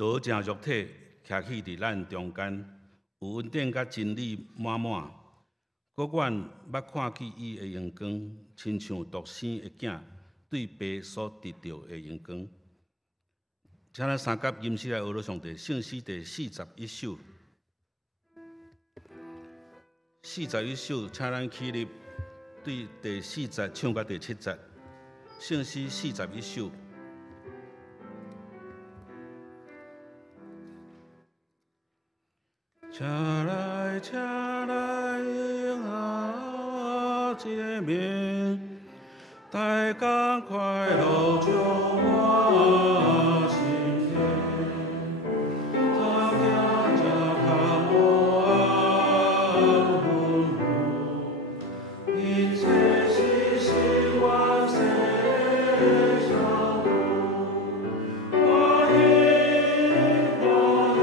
道正肉体徛起伫咱中间，有稳定甲真理满满。搁阮捌看见伊的阳光，亲像独生的囝对爸所得到的阳光。请咱三甲吟诗来学了上帝圣诗第41首。41首，请咱起立，对第4节唱到第7节。圣诗41首。请来，请来，迎下一面，大家快乐充满心田。他家家看我安稳，一切是希望谁上路，欢迎欢迎。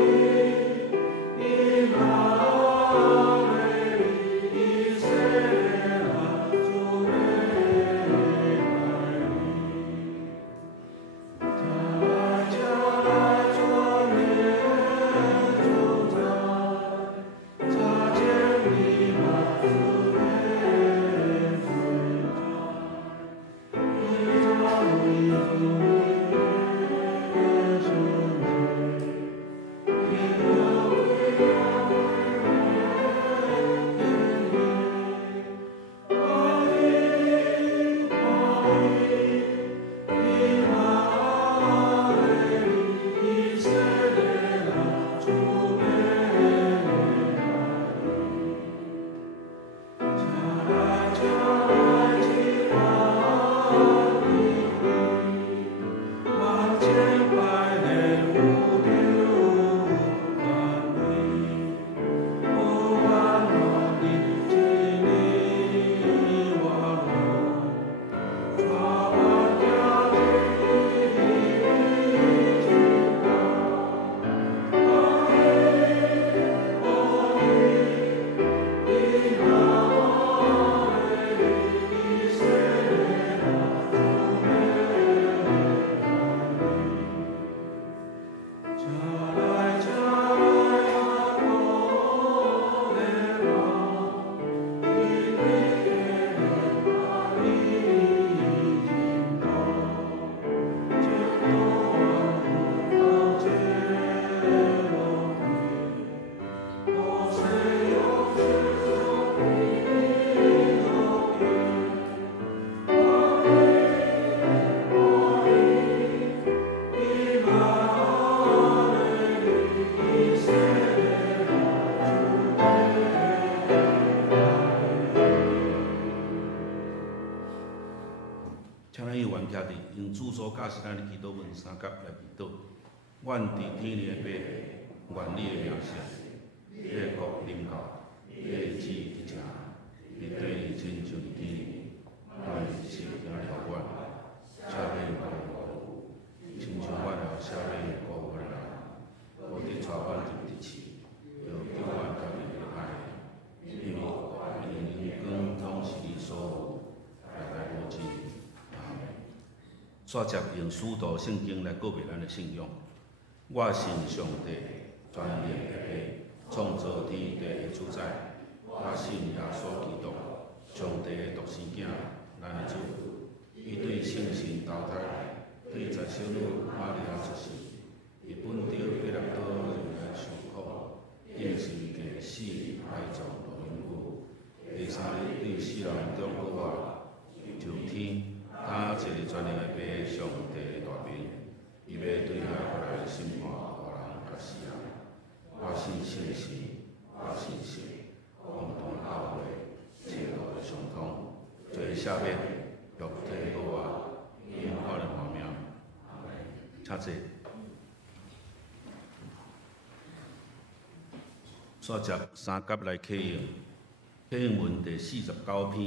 用主所教示咱的祈祷文三甲来祈祷。阮伫天里的爸，愿你的名声，你的国临到，你的旨意伫正，你对你亲像天里，阮的心听了阮，下面讲我，亲像阮后下面讲我啦，我伫带阮入地市，要叫阮甲你的爱，因为阳光拢是你所有，来无尽。煞接用使徒圣经来告别咱的信仰。我信上帝，全能的爸，创造天地的主宰。我信耶稣基督，上帝的独生囝，咱的主。伊对圣神投胎，对十小女玛利亚出世，伊本着彼拉多入来受苦，因是给死埋葬落阴府。第三日对死人中复活，上天。他坐伫全能的爸上帝的大名，伊要对遐过来审判活人甲死人。我信圣神，我信神，共同教会，邪道的相通，做下面肉体好活，永远的活命。请坐。煞接三甲来启用，启用文第49篇。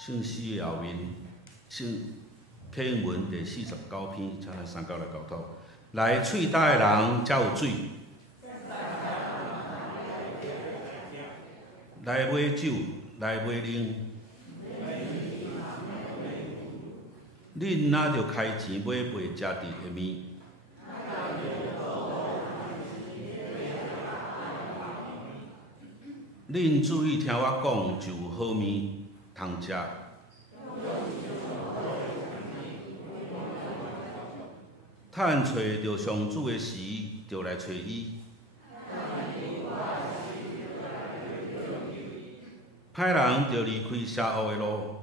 圣诗的后面，圣启文第49篇，请咱三角来交托。来，喙焦的人才有水；来买酒，来买奶。恁若着开钱买袂食伫下面。恁注意听我讲，就有好面通食。趁找着上主的时，就来找伊。歹人就离开邪恶的路，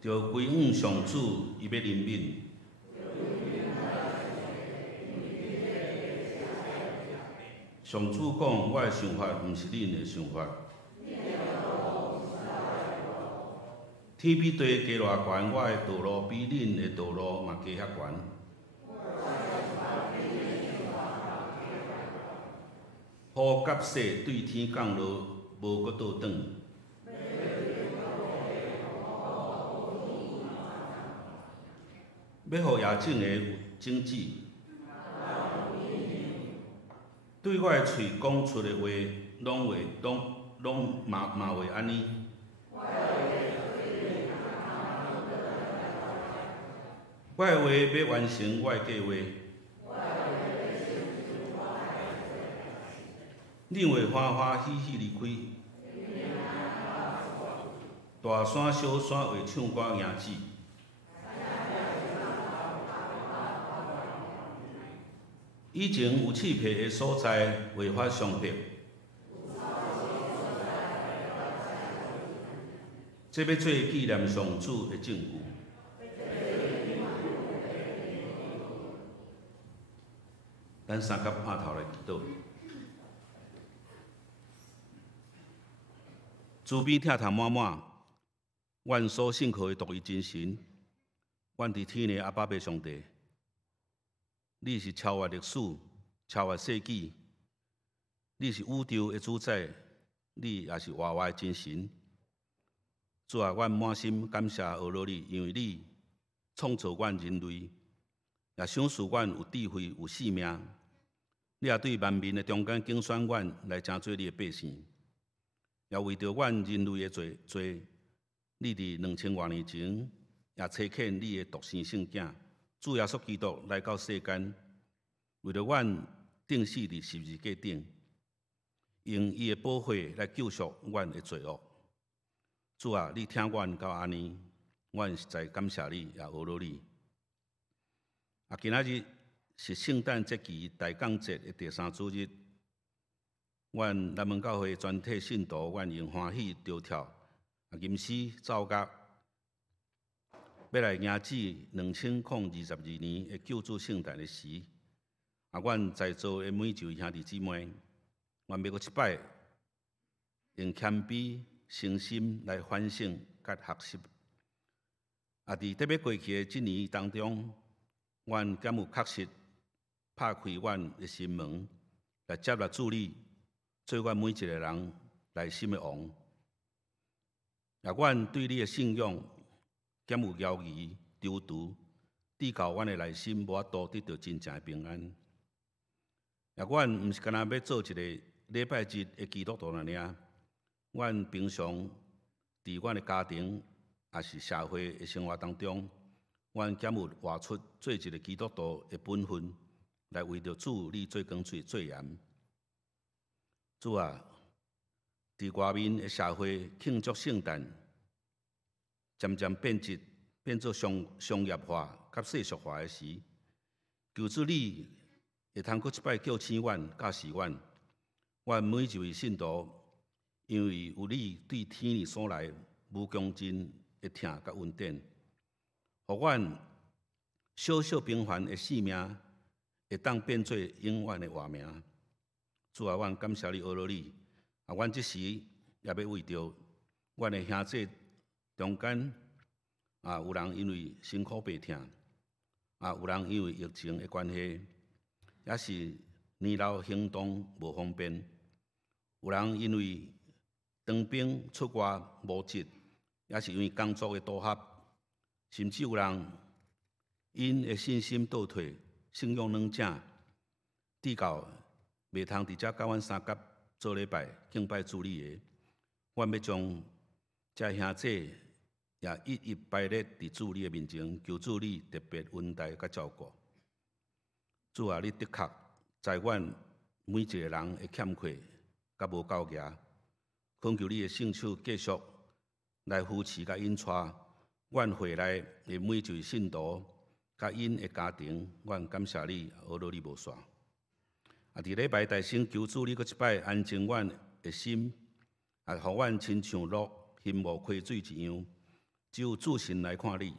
就归向上主，伊要怜悯。上主讲：我的想法毋是恁的想法。天比地加偌悬，我的道路比恁的道路嘛加遐悬。雨甲雪对天降落，无搁倒转。要互野种的有种子，对我的喙讲出的话，拢嘛会安尼。我的话要完成我的计划，恁会欢欢喜喜离开。大山小山会唱歌迎子，以前有刺皮的所在会发相片，这要做纪念上主的证据。咱三甲拍头来祈祷。慈悲疼痛满满，愿所信靠的独一真神，愿伫天的阿爸爸上帝，你是超越历史、超越世纪，你是宇宙的主宰，你也是活活的真神。主啊，阮满心感谢俄罗你，因为你创造阮人类，也赏赐阮有智慧、有性命。你也对万民的中间竞选阮来成做你的百姓，也为着阮人类的罪，你伫2000多年前也差遣你的独生圣子主耶稣基督来到世间，为着阮钉死伫十字架顶，用伊的宝血来救赎阮的罪恶。主啊，你听阮到安尼，阮实在感谢你，也学了你。今仔日是圣诞节期大降节的第3主日，阮南门教会全体信徒，阮用欢喜跳跳，吟诗奏乐，要来迎接2022年的救主圣诞的时。阮在座的每一位兄弟姊妹，阮要搁一摆用谦卑、诚心来反省甲学习。伫特别过去的1年当中，阮敢有确实拍开阮的心门，来接纳主你，做阮每一个人内心的王。阮对你的信仰，敢有犹疑、踌躇，抵到阮的内心无法度得到真正的平安。阮毋是干那要做一个礼拜日的基督徒尔，阮平常伫阮的家庭也是社会的生活当中，阮敢有活出做一个基督徒的本分，来为着主你做工做盐。主啊，伫外面的社会庆祝圣诞，渐渐变做商业化甲世俗化的时，求主你会通搁一摆叫醒阮、教示阮，阮每一位信徒，因为有你对天而所来无穷尽的疼甲恩典，互阮小小平凡的性命会当变做永远的活命。主啊，阮感谢你，学了你。阮即时也要为着阮的兄弟中间有人因为辛苦病痛，有人因为疫情的关系，也是年老行动无方便，有人因为当兵出外无职，也是因为工作的dur合，甚至有人因的信心倒退，信仰软正，直到袂通伫遮甲阮三甲做礼拜敬拜主你的。阮要将遮兄姐也一一摆列伫主你的面前，求主你特别恩待甲照顾。主啊，你的确知阮每一个人的欠缺甲无够额，恳求你的圣手继续来扶持甲引带阮会内的每一位信徒甲因的家庭。阮感谢你，阿罗你无煞。伫礼拜大圣求主你搁一摆安静阮的心，互阮亲像鹿心无亏水一样，只有主神来看你。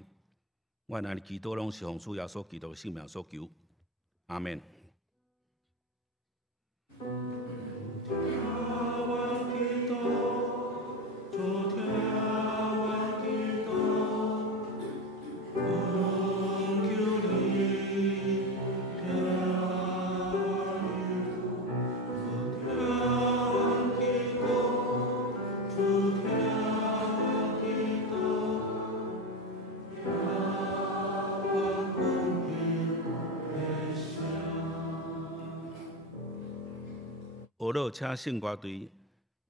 阮安尼祈祷拢是奉主耶稣基督的圣名所求，阿门。学乐请圣歌队，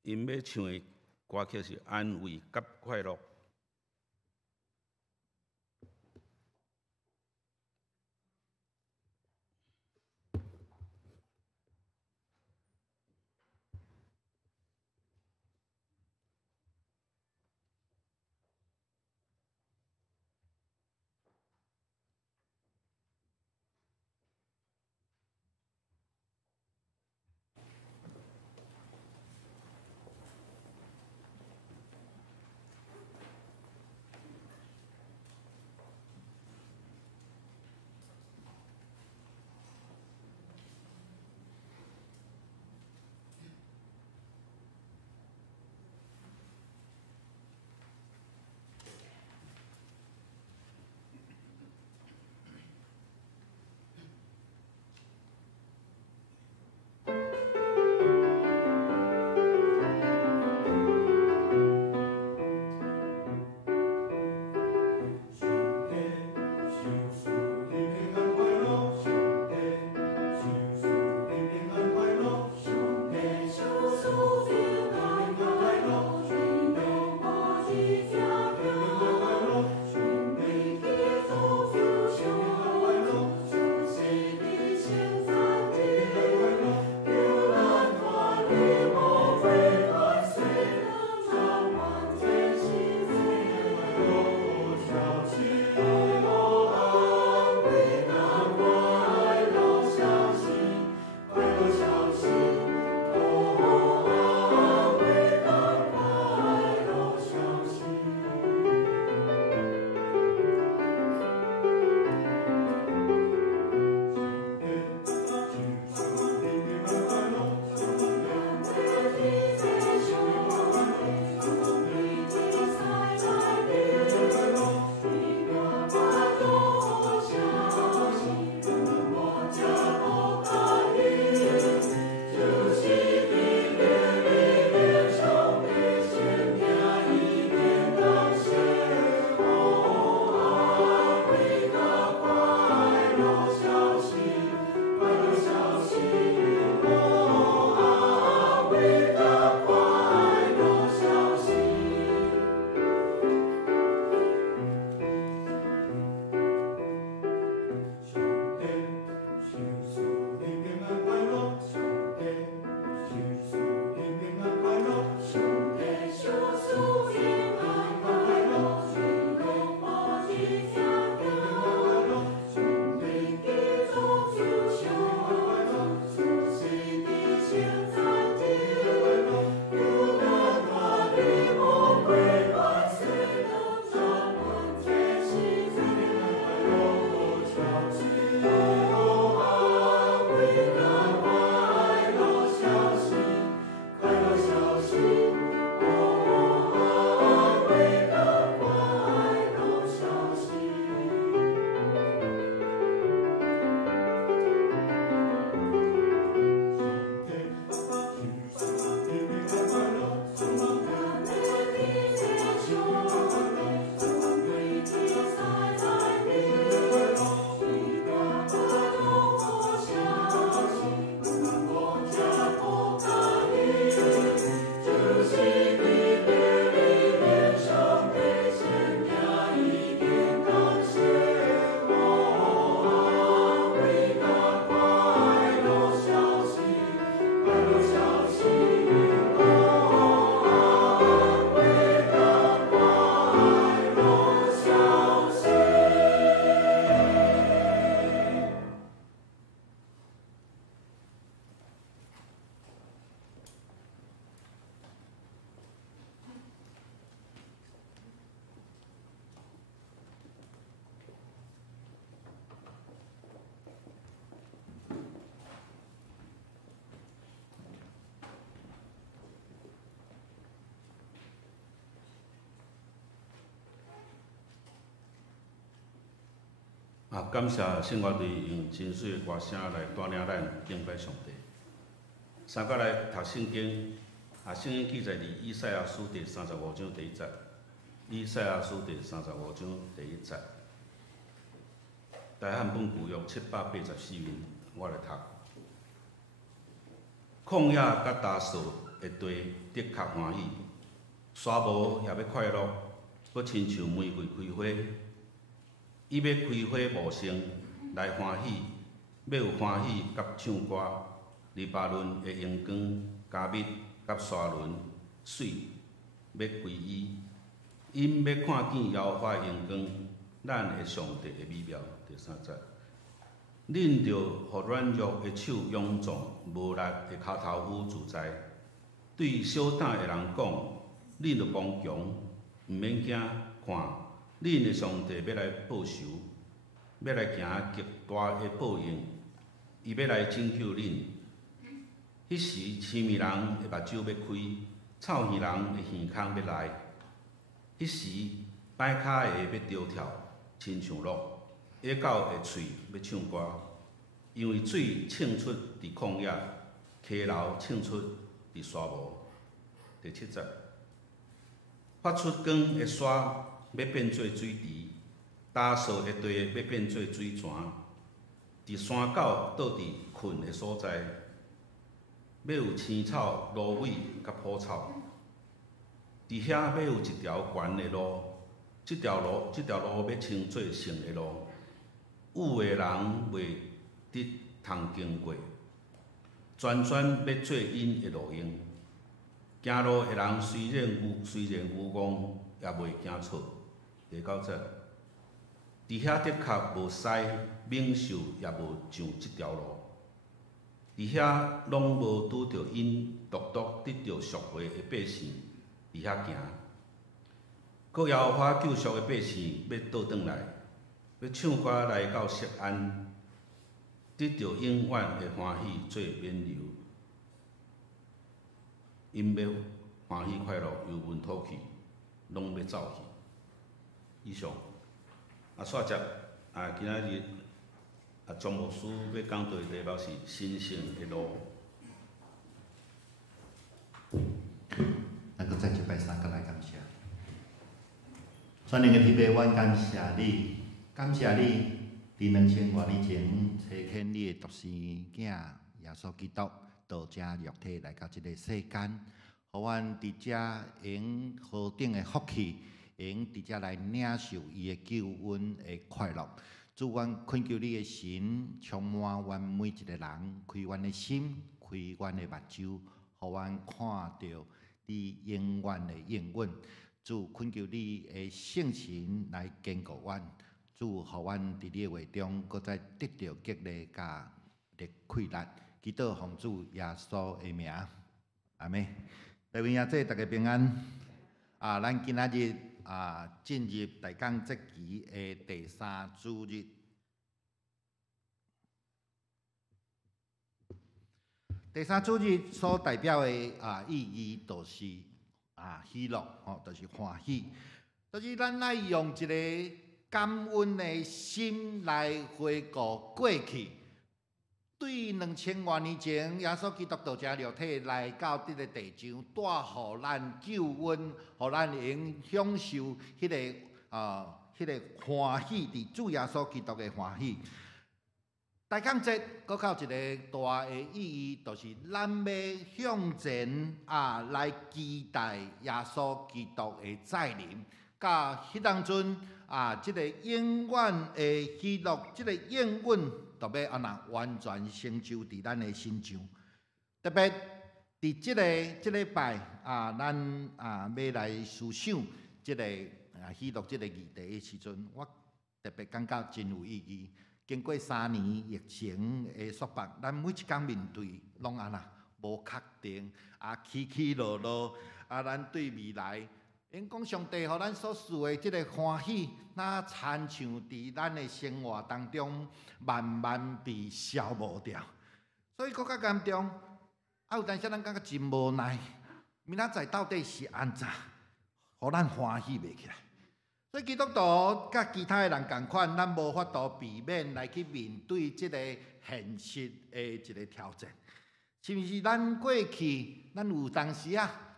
因要唱的歌曲是《安慰甲快乐》。感谢圣乐队用真水的歌声来带领咱敬拜上帝。三个来读圣经，圣经记载伫以赛亚书第35章第1节。以赛亚书第35章第1节。大汉本旧约784面，我来读。旷野甲大树的地的确欢喜，沙漠也要快乐，要亲像玫瑰开花。伊要开花茂盛，来欢喜，要有欢喜甲唱歌。黎巴嫩的阳光、加密甲沙伦水要归伊，因要看见耶和华的阳光，咱的上帝的美妙。第3节，恁着互软弱的手勇壮，无力的骹头夫自在。对小胆的人讲，恁着刚强，毋免惊，看。恁的上帝要来报仇，要来行极大的报应，伊要来拯救恁。迄时，痴迷人的目睭要开，臭耳人的耳孔要来。迄时，摆骹的要丢跳，亲像鹿；野狗的喙要唱歌，因为水涌出伫旷野，溪流涌出伫沙漠。第7节，发出光的沙。要变做水池，大树的地要变做水泉，伫山沟倒伫困的所在，要有青草、芦苇甲蒲草。伫遐要有一条悬的路，这条路要称作圣的路，有的人袂得通经过，全要做因的路用。行路的人虽然愚戆，也袂惊错。第9节，伫遐的确无驶猛兽，也无上即条路。伫遐拢无拄着因独得着赎回的百姓，伫遐行。搁耶和华救赎的百姓要倒转来，要唱歌来到锡安，得着永远的欢喜做冕旒。因要欢喜快乐，由阮吐去，拢要走去。以上，煞接今仔日庄牧师要讲对题目是神圣的路。咱搁再一摆三个来感谢，全能的天父，阮感谢你，感谢你伫2000多年前差遣你的独生囝耶稣基督道这肉体来到这个世间，互阮伫遮用何等的福气。用伫遮来领受伊的救恩的快乐，主，阮恳求你的神充满阮每一个人，开阮的心，开阮的目睭，互阮看到你永远的应允。主，恳求你的圣神来坚固阮，主，互阮伫你的话中，搁再得到激励甲力气力。祈祷奉主耶稣的名，阿门。大家也祝大家平安。咱今仔日。进入大港节期的第3主日，第3主日所代表的意义，就是喜乐，就是欢喜，就是咱爱用一个感恩的心来回顾过去。对2000多年前，耶稣基督道这肉体来到这个地上，带予咱救恩，予咱能享受迄个欢喜，伫主耶稣基督的欢喜。大港节搁有一个大的意义，就是咱要向前来期待耶稣基督的再临，甲迄当阵即个永远的喜乐，即个永远。就要安那完全成就伫咱的身上，特别伫即礼拜咱要来思想即个喜乐即个议题的时阵，我特别感觉真有意义。经过3年疫情的束缚，咱每一天面对拢安那无确定，起起落落，咱对未来。因讲上帝互咱所赐的即个欢喜，那亲像伫咱的生活当中慢慢被消磨掉，所以搁较严重。有当时咱感觉真无奈，明仔载到底是安怎，互咱欢喜袂起来？所以基督徒甲其他的人共款，咱无法度避免来去面对即个现实的一个挑战。是毋是咱过去，咱有当时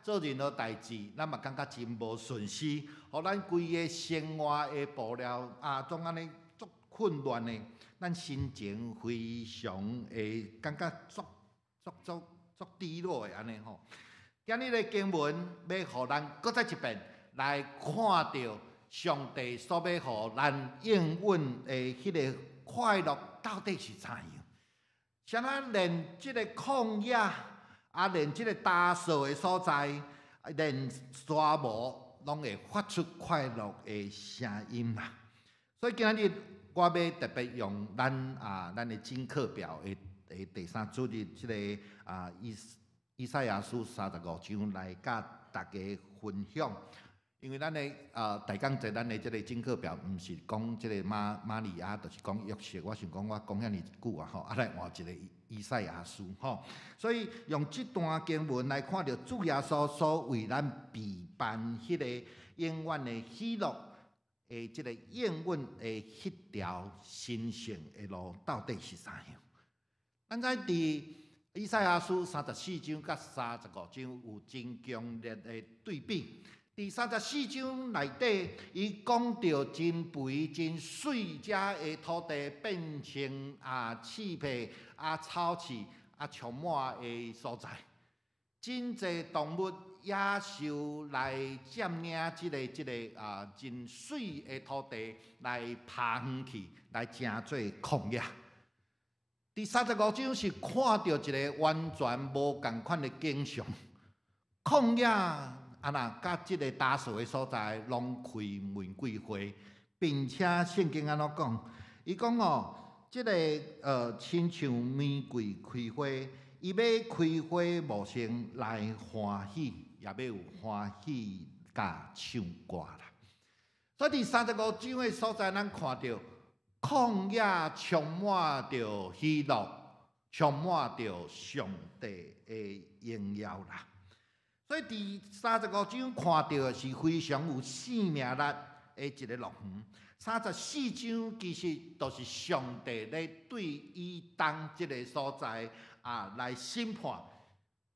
做任何代志，咱嘛感觉真无顺遂，互咱规个生活的步调总安尼足混乱的，咱心情非常的感觉足低落的安尼吼。今日的经文要互咱搁再一遍来看到上帝所要互咱应允的迄个快乐到底是怎样？像咱连即个旷野连即个打扫的所在，连沙漠拢会发出快乐的声音啦。所以今日我要特别用咱的经课表的第3主日即个以赛亚书35章来甲大家分享。因为咱的大讲者，咱的即个经课表，毋是讲即个玛利亚，就是讲约瑟。我想讲，我讲遐尼久吼，来换一个以赛亚书吼。所以用即段经文来看到主耶稣所为咱备办迄个永远的喜乐的即个应允的迄条神圣的路，到底是啥样？咱在伫以赛亚书34章甲35章有真强烈的对比。第34章内底，伊讲到真肥真水遮的土地变成刺皮草刺充满的所在，真济动物野兽来占领即个真水的土地来爬远去，来成做旷野。第35章是看到一个完全无共款的景象，旷野。甲即个打扫的所在，拢开玫瑰花，并且圣经安怎讲？伊讲即个亲像玫瑰开花，伊要开花无成来欢喜，也要有欢喜甲唱歌啦。所以第35章的所在，咱看到旷野充满着喜乐，充满着上帝的荣耀啦。所以第35章看到的是非常有生命力的一个乐园。34章其实都是上帝咧对以东这个所在来审判，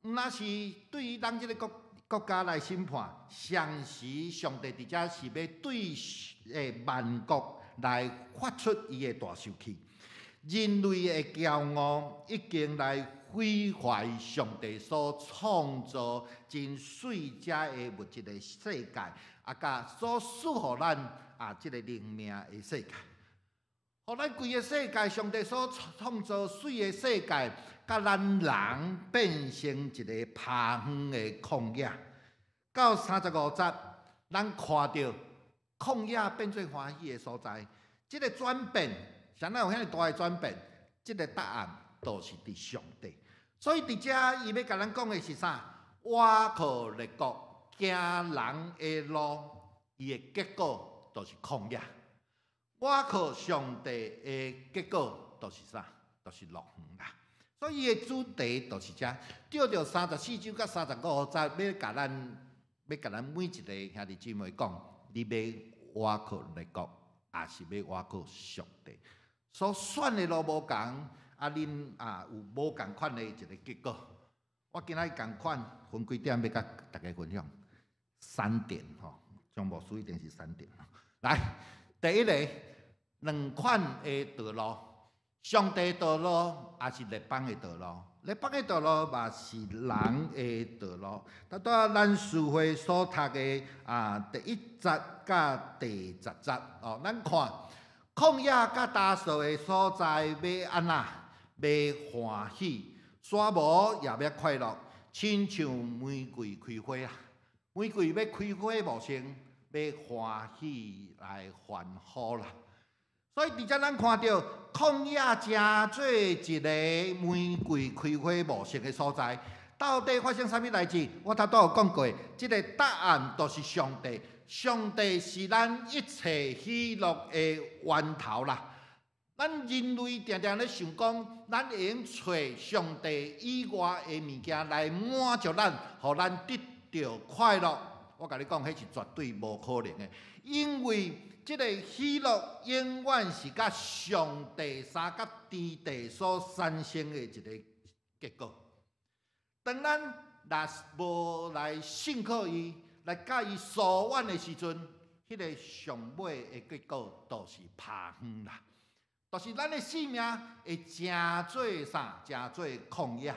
毋那是对以东这个国家来审判，同时上帝伫遮是要对万国来发出伊的大手气。人类的骄傲已经来毁坏上帝所创造真水遮的物质的世界，甲所赐予咱即个灵命的世界，互咱规个世界，上帝所创造水的世界，甲咱人变成一个爬远的旷野。到35节，咱看到旷野变做欢喜的所在，即个转变，谁人有遐尼大的转变？即个答案都是伫上帝。所以伫遮，伊要甲咱讲的是啥？我靠列国行人的路，伊的结果就是旷野。我靠上帝的结果就是啥？就是乐园啦。所以伊的主题就是遮，对着34章甲35节，要甲咱每一个兄弟姊妹讲，你要我靠列国，也是要我靠上帝。所选的路无共。恁有无共款的一个结果？我今仔共款分几点要甲大家分享？3点吼，项目书一定是3点。来，第一个2款的道路，上帝道路也是列邦的道路，列邦的道路嘛是人的道路。咱师会所读的第1节甲第10节咱看旷野甲打扫的所在要安那？要欢喜，沙漠也要快乐，亲像玫瑰开花啊！玫瑰要开花无成，要欢喜来欢呼啦。所以伫遮咱看到旷野正做一个玫瑰开花无成的所在，到底发生啥物代志？我头拄有讲过，即个答案都是上帝。上帝是咱一切喜乐的源头啦。咱人类常常咧想讲，咱会用找上帝以外的物件来满足咱，互咱得到快乐，我甲你讲，迄是绝对无可能的，因为即个喜乐永远是甲上帝三甲天地所产生的一个结果。当咱若无来信靠伊，来甲伊疏远的时阵，迄个上尾的结果就是拍远啦，就是咱的性命会真做啥，真做旷野。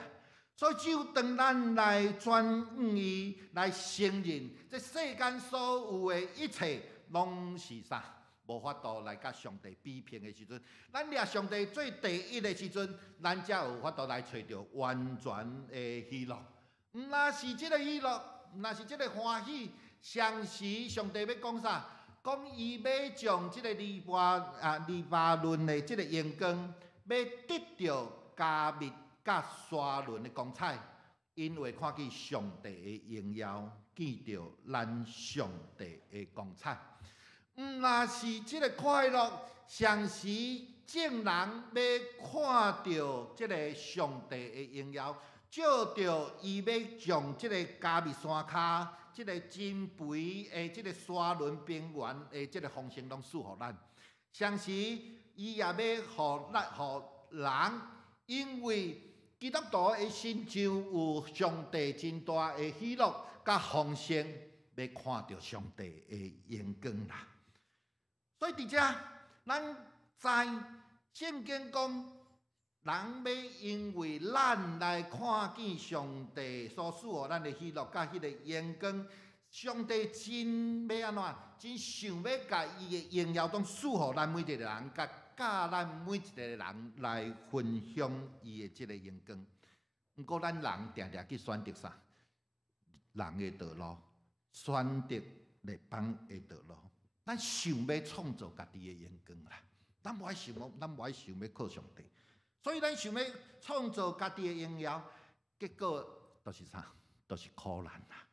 所以只有当咱来转向伊，来承认这世间所有的一切拢是啥，无法度来甲上帝比拼的时阵，咱掠上帝做第一的时阵，咱才有法度来找到完全的喜乐。毋若是即个喜乐，毋若是即个欢喜，上时上帝要讲啥？讲伊要将即个利巴嫩的即个阳光，要得到加密甲沙伦的光彩，因为看见上帝的荣耀，见到咱上帝的光彩。毋若是即个快乐，上时众人要看到即个上帝的荣耀，照着伊要将即个加密山骹。即个真肥的，即个沙伦平原的即个风声，拢赐予咱。相时，伊也要互人，因为基督徒的心就有上帝真大的喜乐甲风声，要看到上帝的阳光啦。所以伫遮，咱知圣经讲。人要因为咱来看见上帝所赐予咱的喜乐，甲迄个阳光，上帝真要安怎？真想要甲伊的荣耀拢赐予咱每一个人，甲咱每一个人来分享伊的即个阳光。毋过咱人定定去选择啥？人的道路，选择列邦的道路。咱想要创造家己的阳光啦，咱无爱想要靠上帝。所以咱想要创造家己的荣耀，结果就是啥？就是苦难啦。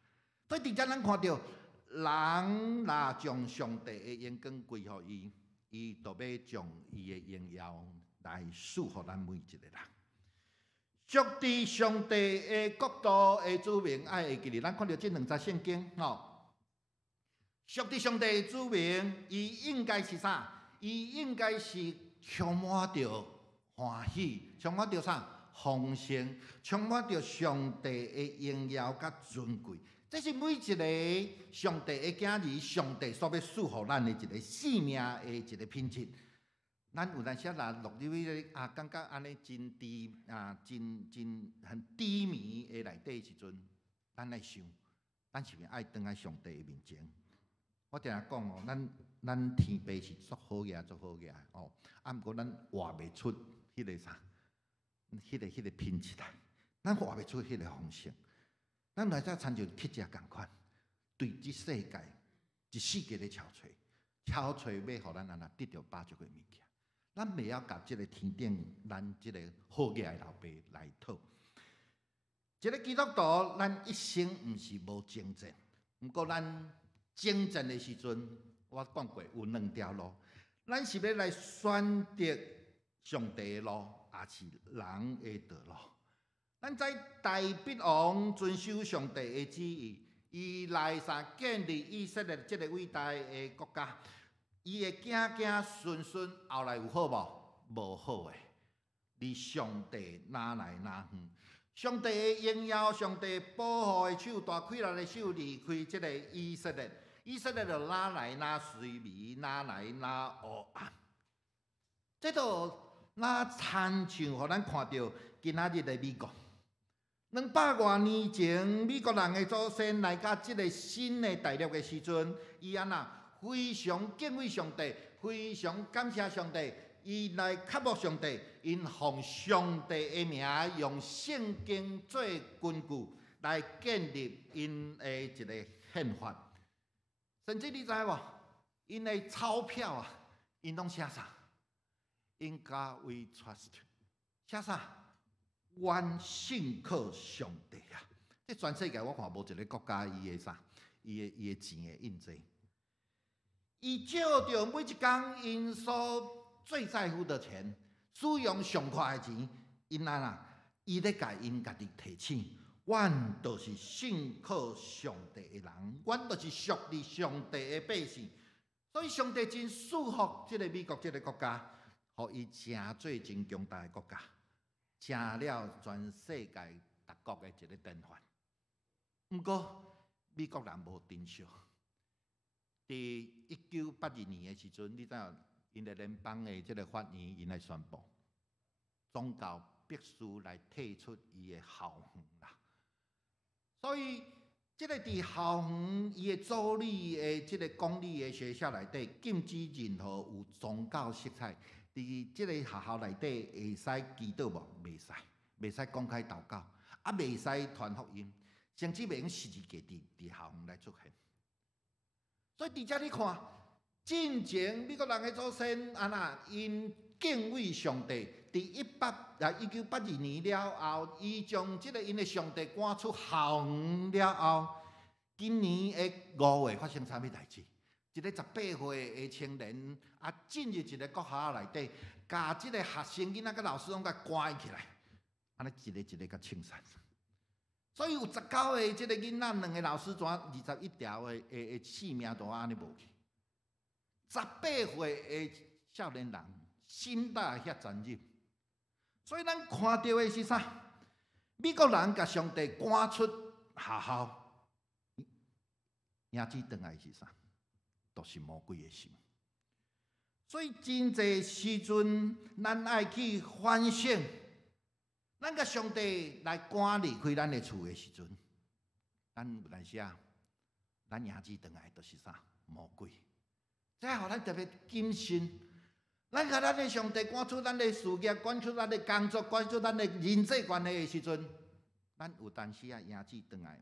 所以伫遮咱看到，人若将上帝的阳光归予伊，伊就要将伊的荣耀来赐予咱每一个人。属伫上帝的国度的子民，爱会记哩。咱看到这两节圣经吼，属伫上帝的子民，伊应该是啥？伊应该是充满着。欢喜，充满着啥？丰盛，充满着上帝的荣耀甲尊贵。这是每一个上帝的囝儿，上帝所要赐予咱的一个生命的一个品质。咱有阵时若落入去感觉安尼真低真很低迷的内底时阵，咱来想，咱是毋是爱倒来上帝的面前？我定定讲哦，咱天父是足好个，足好个哦。毋过咱活袂出。迄个啥？迄个品质来，咱活袂出迄个丰盛。咱来遮亲像乞食共款，对即世界一世界咧憔悴，要互咱安那得到饱足的物件。咱袂晓甲即个天顶，咱即个好个的老爸来讨。一个基督徒，咱一生毋是无征战，毋过咱征战的时阵，我讲过有两条路，咱是要来选择。上帝的路，也是人的道路。咱知大必王遵守上帝的旨意，伊来建立以色列这个伟大的国家。伊会行顺，后来有好无？无好的。离上帝哪来哪远？上帝的荣耀，上帝保护的手，大开力的手离开这个以色列，以色列就哪来哪衰微，哪来哪黑暗。这都。那亲像，互咱看到今仔日的美国，200多年前，美国人的祖先来到这个新的大陆的时阵，伊安那非常敬畏上帝，非常感谢上帝，伊来渴慕上帝，因奉上帝的名，用圣经做根据来建立因的一个宪法。甚至你知无？因的钞票啊，因拢写啥？In God we trust， 写啥？阮信靠上帝啊！这全世界我看无一个国家伊的啥，伊的钱的印济。伊照着每一工因所最在乎的钱，使用上快的钱，因安那，伊咧甲因家己提醒，阮就是信靠上帝的人，阮就是属于上帝的百姓。所以上帝真祝福这个美国这个国家，互伊成做真强大的国家，成了全世界各国的一个典范。不过美国人无珍惜。伫1982年的时阵，你知影，因的联邦的这个法院，因来宣布，宗教必须来退出伊的校园啦。所以，这个伫校园伊的州立的这个公立的学校内底，禁止任何有宗教色彩。伫这个学校内底会使祈祷无？袂使，袂使公开祷告，啊，袂使传福音，甚至袂用十字架伫校园来出现。所以伫遮你看，进前美国人的祖先因敬畏上帝。伫1982年了后，伊将即个因的上帝赶出校园了后，今年的5月发生啥物代志？一个18岁的青年进入一个国校内底，甲即个学生囡仔甲老师拢甲关起来，安尼一个一个甲清散。所以有19个即个囡仔，2个老师怎21条的性命都安尼无去。18岁的少年人，心大遐残忍。所以咱看到的是啥？美国人甲上帝赶出学校，影子转来是啥？都是魔鬼的心。所以真侪时阵，咱爱去反省。咱甲上帝来赶离开咱的厝的时阵，咱有当时咱影子转来都是啥？魔鬼。这互咱特别谨慎。咱甲咱的上帝赶出咱的事业，赶出咱的工作，赶出咱的人际关系的时阵，咱有当时影子转来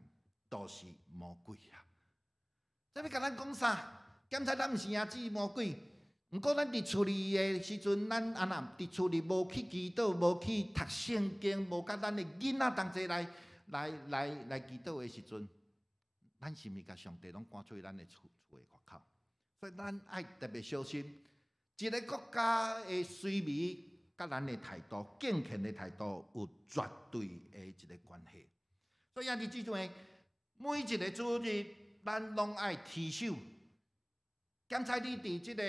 都是魔鬼啊！这要甲咱讲啥？检查咱毋是影子魔鬼，毋过咱伫厝里的时阵，咱伫厝里无去祈祷，无去读圣经，无甲咱的囡仔同齐来祈祷的时阵，咱是毋是甲上帝拢赶出去咱的厝的外口？所以咱爱特别小心。一个国家的水微，甲咱的态度、敬虔的态度有绝对的一个关系。所以兄弟姊妹，每一个主日，咱拢爱提手。检查你伫即个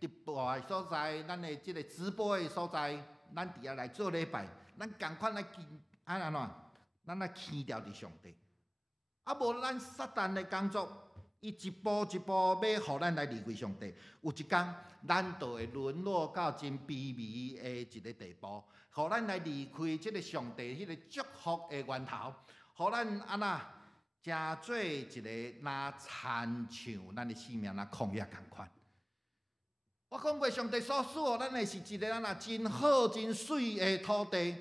直播的所在，咱的即个直播的所在，咱伫遐来做礼拜，咱共款来安怎？咱来牵调伫上帝。啊，无咱撒旦的工作。伊一步一步要互咱来离开上帝，有一天咱就会沦落到真卑微的一个地步，互咱来离开即个上帝迄个祝福的源头，互咱真做一个若亲像咱的性命若旷野共款。我讲过，上帝所赐予咱的是一个真好真水的土地，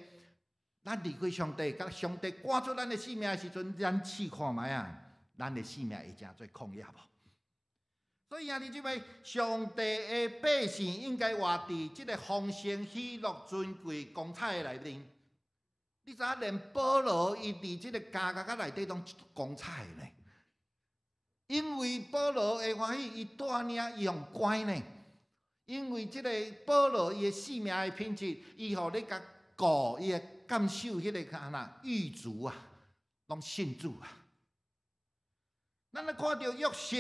咱离开上帝，甲上帝赶出咱的性命的时阵，咱试看觅啊！咱的性命会真做旷野无？所以兄弟姊妹，上帝的百姓应该活伫即个丰盛、喜乐、尊贵、光彩的内面。你知影，连保罗伊伫即个家家内底拢光彩呢？因为保罗的欢喜，伊带领伊用关呢。因为即个保罗伊的性命的品质，伊互你甲顾伊的感受迄个狱卒啊，拢信主啊。咱来看到约瑟，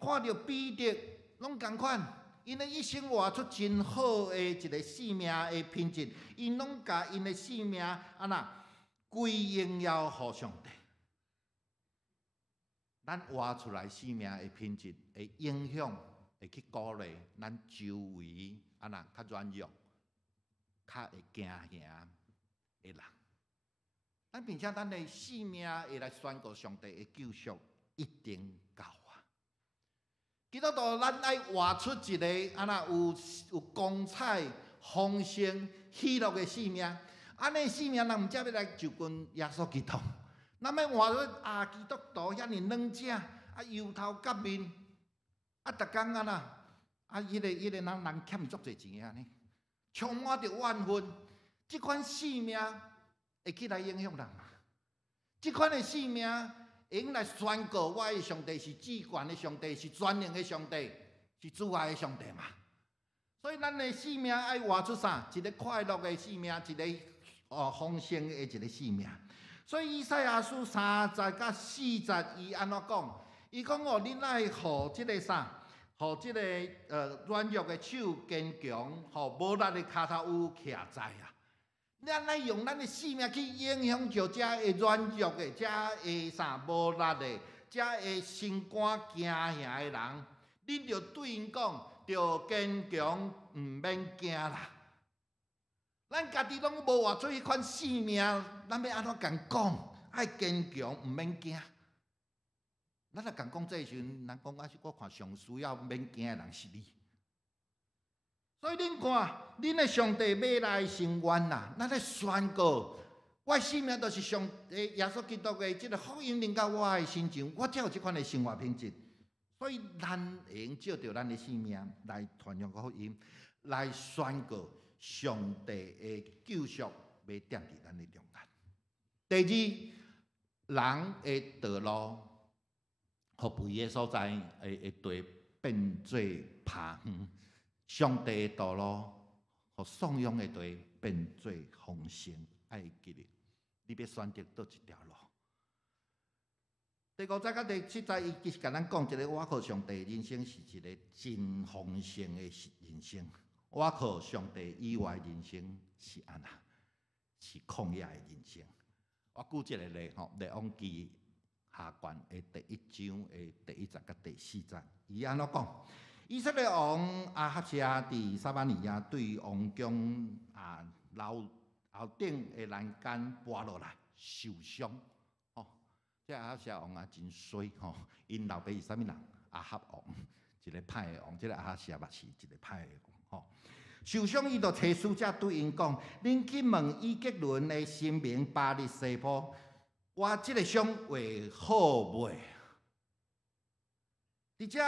看到彼得，拢同款，因的一生活出真好的一个性命的品质，因拢甲因的性命归荣耀互上帝。咱活出来性命的品质，会影响，会去鼓励咱周围较软弱、较会惊吓的人。咱并且咱的性命会来宣告上帝的救赎。一定够啊！基督徒，咱爱活出一个有光彩、丰盛、喜乐的性命。安尼性命，咱毋只要来就跟耶稣基督，咱要活出基督徒遐尼软正，油头甲面，逐工迄个人欠足侪钱安尼，充满着怨恨。即款性命会起来影响人啊！即款的性命。会用来宣告我的上帝是至权的上帝，是全能的上帝，是主爱的上帝嘛。所以咱的性命爱活出啥？一个快乐的性命，一个丰盛的一个性命。所以以赛亚书30到40，伊安怎讲？伊讲哦，恁爱互即个啥？互即个软弱的手坚强，互无力的骹头有徛在啊！咱爱用咱的性命去影响着遮会软弱的、遮会啥无力的、遮会心肝惊吓的人，恁着对因讲，着坚强，毋免惊啦。咱家己拢无活出迄款性命，咱要安怎共讲？爱坚强，毋免惊。咱若共讲这时阵，人讲我看上需要免惊的人是你。所以恁看，恁的上帝要来成愿啦，咱咧宣告，我的性命就是上耶稣基督的即个福音临到我的身上，我才有即款的生活品质。所以咱会用照着咱的性命来传扬福音，来宣告上帝的救赎要踮伫咱的中间。第二，人的道路，互肥的所在会地变做爬远。上帝的道路，互颂扬的地变做丰盛。爱记得，你要选择倒一条路。第5节到第7节，伊其实甲咱讲一个，我靠上帝人生是一个真丰盛的人生。我靠上帝以外人生是安那？是旷野的人生。我举一个例吼，列王记下卷的第1章的第1节到第4节，伊安怎讲？以色列王亚哈谢伫撒玛利亚对王宫楼顶的栏杆跌落来受伤。哦，这亚哈谢王真衰吼，因老爸是啥物人？亚哈王，一个歹的王。这个亚哈谢嘛是一个歹的王。吼，受伤伊就提使者对因讲：恁去问以吉伦的新名巴力西波，我这个伤会好袂？而且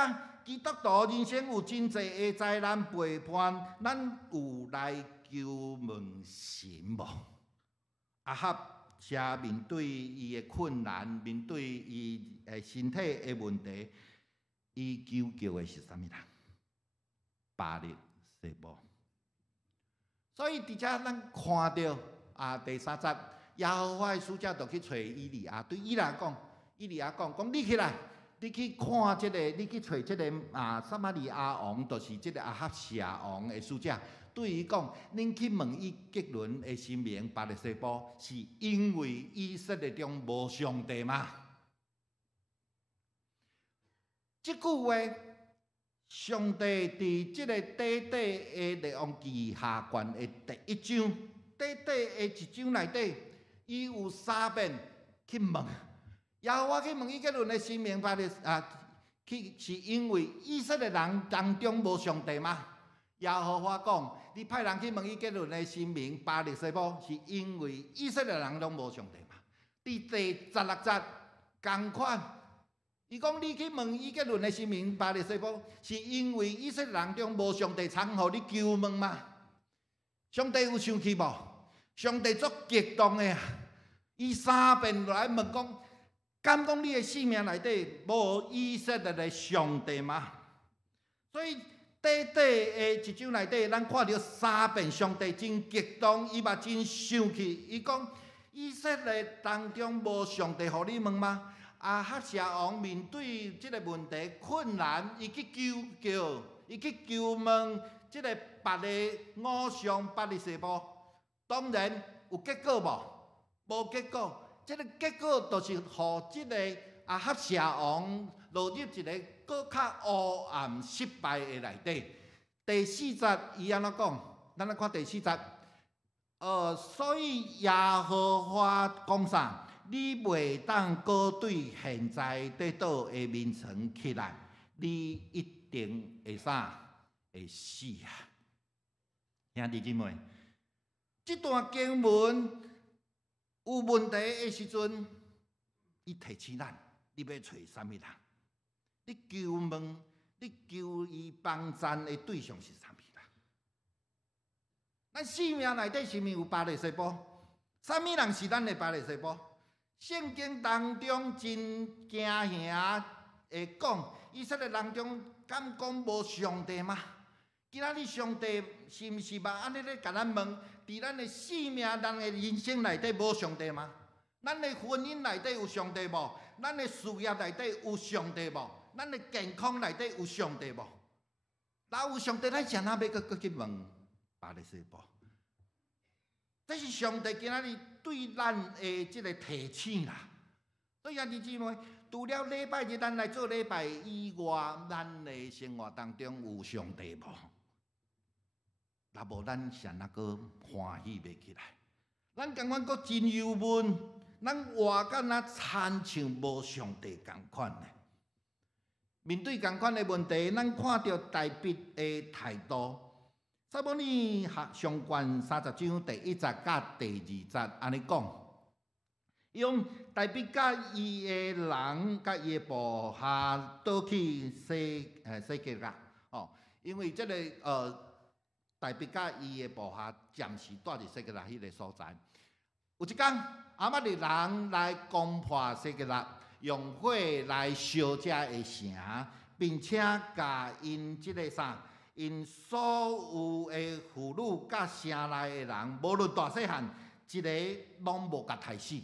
基督徒人生有真济的灾难陪伴，咱有来求问神无？亚哈谢面对伊的困难，面对伊的身体的问题，伊求救的是啥物人？巴力西波。所以伫遮咱看到第3节，耶和华的使者就去找以利亚，对以利亚讲：你起来。你去看即个，你去找即个撒玛利亚王，就是即个亚哈谢王的使者，对伊讲：恁去问以吉伦的新名巴力西波，是因为以色列中无上帝吗？即句话，上帝伫即个短短的列王记下卷的第1章，短短的1章内底，伊有3遍去问。耶和华去问以色列的新名巴力是因为以色列人当中无上帝吗？耶和华讲：你派人去问以色列的新名巴力西波，是因为以色列人拢无上帝嘛？第16节同款，伊讲你去问以色列的新名巴力西波，是因为以色列人中无上帝常互你求问吗？上帝有生气无？上帝足激动的啊！伊3遍来问讲。敢讲你的性命内底无以色列的上帝吗？所以短短的1章内底，咱看到3遍上帝真激动，伊嘛真生气。伊讲以色列当中无上帝，互你问吗？亚哈谢王面对这个问题困难，伊去求问这个别个偶像巴力西波，当然有结果无？无结果。这个结果就是互这个亚哈谢王落入一个更较黑暗失败的内底。第4节伊安怎讲？咱来看第4节。所以耶和华讲啥？你袂当搁对现在得到的名称起来，你一定会啥？会死啊！兄弟姊妹，这段经文。有问题的时阵，伊提醒咱：你要找啥物人？你求问、你求伊帮赞的对象是啥物人？咱生命内底是毋是有巴力西波？啥物人是咱的巴力西波？圣经当中真惊吓会讲，以色列人中敢讲无上帝吗？今仔日上帝是毋是嘛？安尼咧甲咱问，伫咱的生命、咱的人生内底无上帝吗？咱的婚姻内底有上帝无？咱的事业内底有上帝无？咱的健康内底有上帝无？若有上帝，咱谁哪要搁去问巴勒西伯？这是上帝今仔日对咱的即个提醒啦。所以兄弟姊妹，除了礼拜日咱来做礼拜以外，咱的生活当中有上帝无？若无，咱谁哪个欢喜袂起来？咱共款搁真忧闷，咱活敢若亲像无上帝共款呢？面对共款的问题，咱看到大卫的态度。撒母耳上卷30章第1节甲第2节安尼讲，用大卫甲伊的人甲伊的部下倒去西吉拉哦，因为这个大卫甲伊的部下暂时住伫西吉拉迄个所在。有一天，亚玛力人来攻破西吉拉，用火来烧这个城，并且甲因即个啥？因所有的妇女甲城内的人，无论大细汉，一个拢无甲杀死，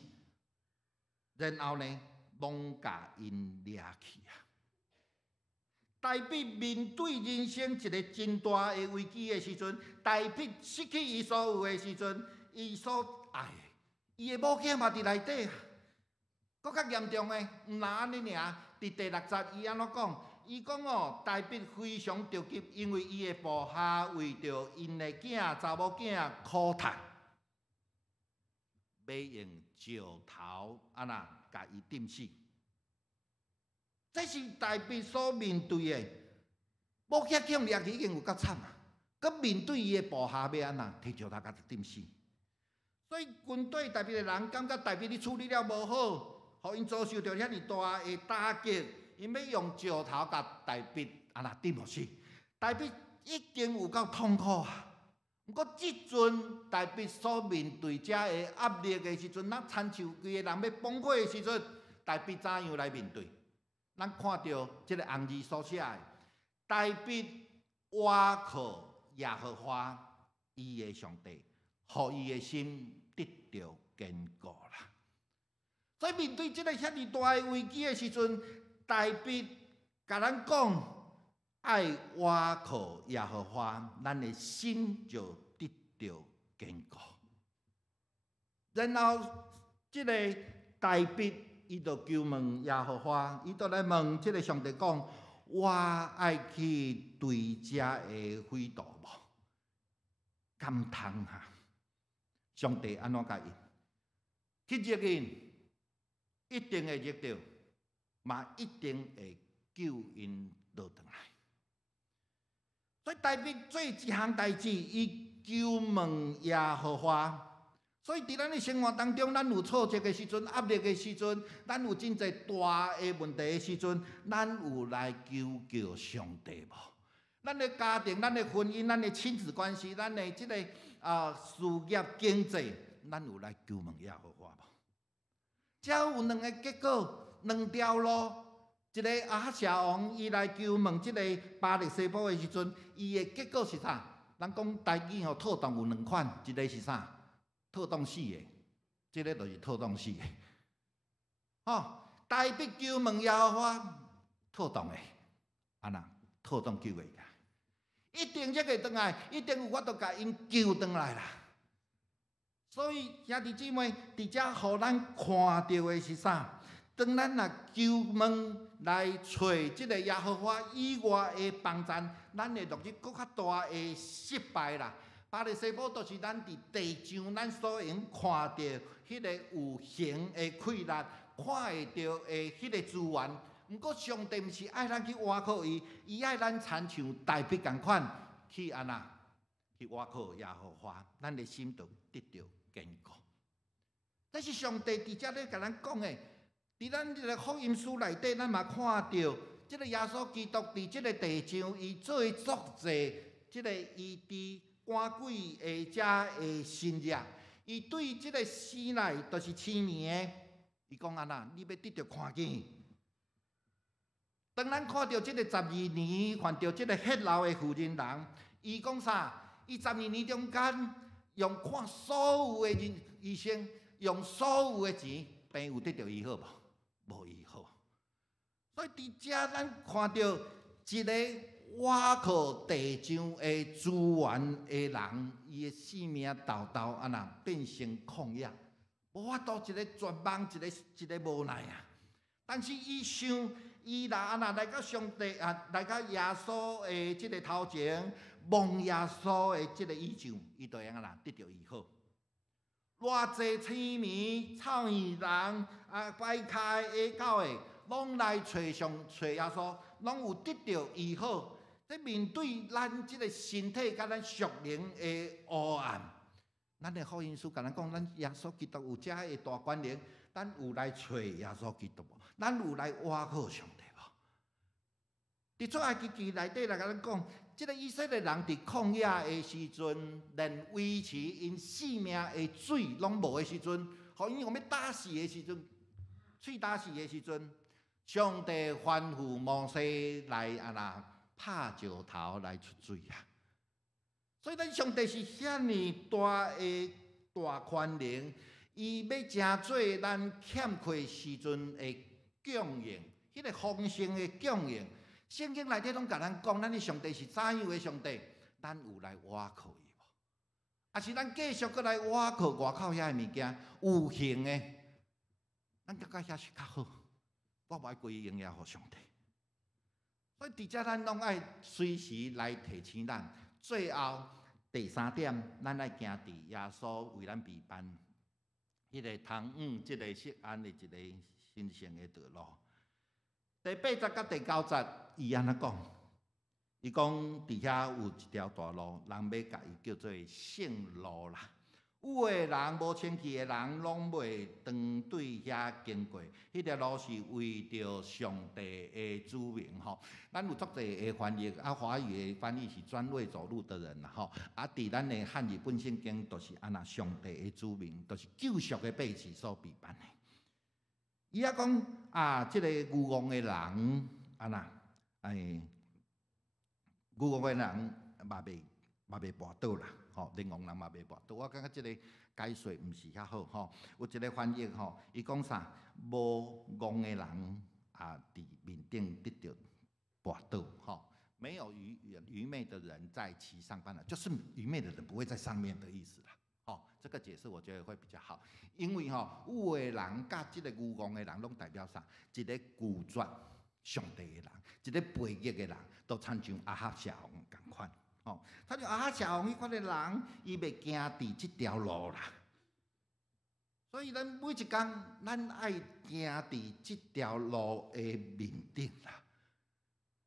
然后呢，拢甲因掠去啊！大卫面对人生一个真大的危机的时阵，大卫失去伊所有的时阵，伊所爱的，伊的某囝嘛伫内底啊！搁较严重的，毋但安尼尔，伫第6节伊安怎讲？伊讲哦，大卫非常着急，因为伊的部下为着因的查某囝苦读，要用石头甲伊钉死。这是大卫所面对的。某囝去掠去已经有够惨啊，佮面对伊的部下要安摕石头甲伊钉死。所以军队大卫的人感觉大卫你处理了无好，互因遭受到遐尼大的打击。因要用石头甲大卫钉落死，大卫已经有够痛苦啊！不过即阵大卫所面对这个压力的时阵，咱亲像规个人要崩溃的时阵，大卫怎样来面对？咱看到这个红字所写的，大卫倚靠耶和华伊的上帝，互伊的心得到坚固啦。所以面对这个遐尼大的危机的时阵，大卫甲咱讲，爱倚靠耶和华，咱的心就得到坚固。然后，这个大卫伊就求问耶和华，伊就来问这个上帝讲：我爱去对这个匪徒无？敢通哈？上帝安怎甲伊？去接因，一定会接到。嘛一定会救因倒转来，所以大卫做一项代志，伊求问耶和华。所以伫咱的生活当中，咱有挫折的时阵、压力的时阵，咱有真侪大的问题的时阵，咱有来求上帝无？咱的家庭、咱的婚姻、咱的亲子关系、咱的这个事业经济，咱有来求问耶和华无？只有两个结果。两条路，一个亚哈谢王伊来求问即个巴勒西伯的时阵，伊的结果是啥？咱讲台语吼，套动有两款，一个是啥？套动死的，即个就是套动死的。大卫求问耶和华，套动的，套动救的，一定才会转来，一定有法度甲因救转来啦。所以兄弟姊妹，伫遮互咱看到的是啥？当咱若求问来找即个耶和华以外的帮助，咱会落入更较大的失败啦。巴勒西伯就是咱伫地上咱所用看到迄个有形的溃烂，看会到的迄个资源。毋过上帝毋是爱咱去倚靠伊，伊爱咱亲像大卫共款去去倚靠耶和华，咱的心就得到坚固。这是上帝伫遮咧甲咱讲的。伫咱这个福音书内底，咱嘛看到，即个耶稣基督伫即个地上，伊做作者，即个伊伫赶鬼的遮的新约，伊对即个西奈就是青年的，伊讲你要得到看见。当咱看到即个12年犯到即个血流的妇人人，伊讲啥？伊12年中间用看所有的医生。用所有的钱，病有得到医好无？无医好。所以伫遮咱看到一个倚靠地上的资源的人，伊的性命豆豆安那变成旷野，无法度一个绝望，一个无奈啊！但是伊想，伊若安那来到上帝来到耶稣的即个头前，望耶稣的即个意象，伊就会安那得到医好。偌济痴迷草园人摆开的教会，拢来找耶稣，拢有得到医好。在面对咱即个身体甲咱属灵的黑暗，咱的福音书甲咱讲，咱耶稣基督有遮的大关联，咱有来找耶稣基督无？咱有来倚靠上帝无？伫出埃及记内底来甲咱讲，即个以色列人伫旷野的时阵，连维持因性命的水拢无的时阵，互因用要打死的时阵，喙打死的时阵，上帝吩咐摩西来安那拍石头来出水啊！所以咱上帝是遐尼大的大权能，伊要真做咱欠缺时阵的供应，迄个丰盛的供应。圣经内底拢甲咱讲，咱的上帝是怎样的上帝？咱有来倚靠伊无？还是咱继续搁来倚靠外口遐的物件？有形的，咱感觉遐是较好。我无爱归荣耀互上帝。所以伫遮咱拢爱随时来提醒咱。最后第3点，咱爱行伫耶稣为咱备办迄个通往即个锡安的一个神圣的道路。第8节甲第9节，伊安怎讲？伊讲伫遐有一条大路，人要甲伊叫做圣路啦。有的人无清气的人，拢袂当对遐经过。迄条路是为着上帝的子民吼。咱有足侪的翻译，华语的翻译是专为走路的人啦吼。伫咱的汉语本圣经，就是安那上帝的子民，就是救赎的辈子所备办的。伊讲即个愚妄的人安那，愚妄的人嘛袂跋倒啦。灵王人嘛袂跋倒，我感觉即个解说毋是遐好吼。有一个翻译吼，伊讲啥？无戆的人伫面顶得到跋倒吼，没有愚昧的人在其上班了，就是愚昧的人不会在上面的意思啦。这个解释我觉得会比较好，因为有的人甲即个愚妄的人拢代表啥？一个拒绝上帝的人，一个悖逆的人，都亲像亚哈谢王共款。他就亚哈谢王迄款的人，伊袂行伫即条路啦。所以咱每一天，咱爱行伫即条路的面顶啦。